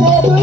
Hallelujah.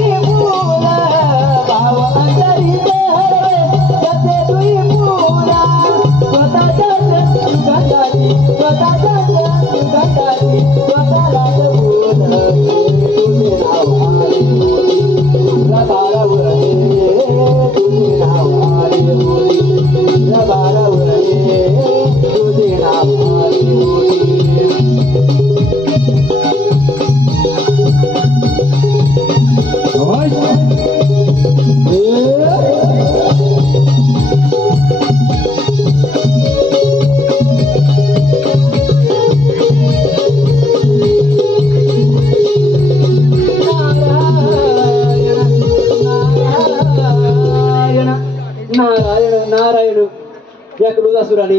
Narayan Narayan. या क्रोधासुराने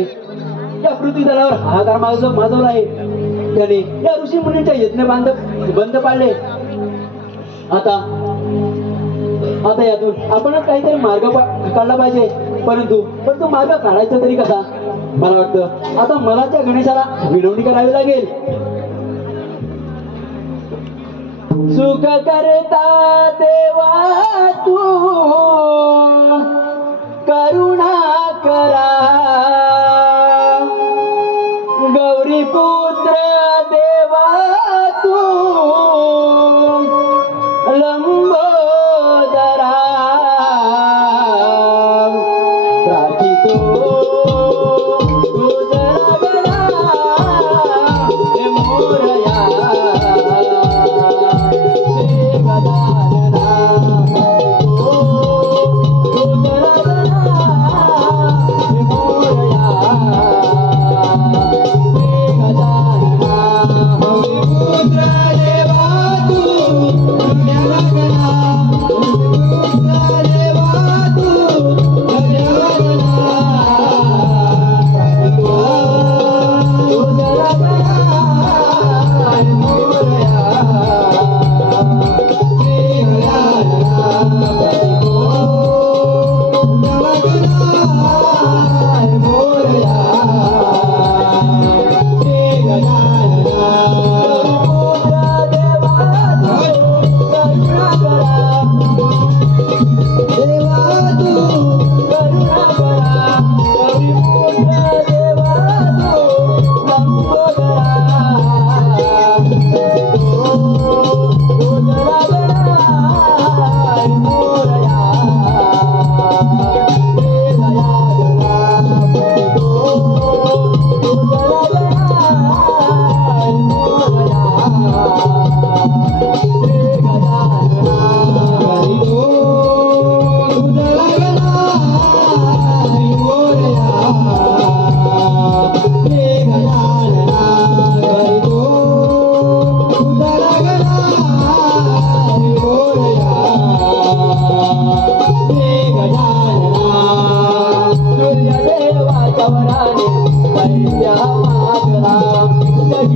या पृथ्वी तलावर हाकार माझं माजवला आहे. त्याने या ऋषी मुनींच्या यज्ञ बांध बंद पाडले. आता आता यातून आपणच काहीतरी मार्ग काढला पाहिजे. परंतु पण तो मार्ग काढायचा तरी कसा? मला वाटतं आता मला त्या गणेशाला विनवणी करावी लागेल. सुख करता देवा तू. caiu.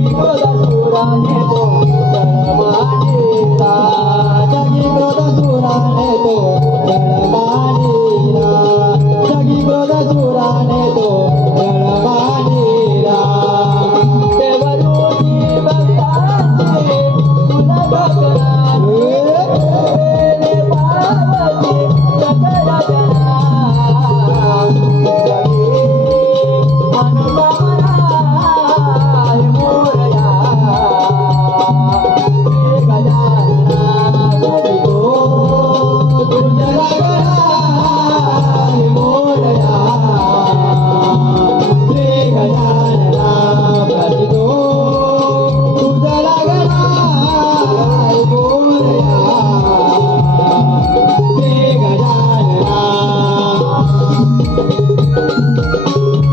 Oh,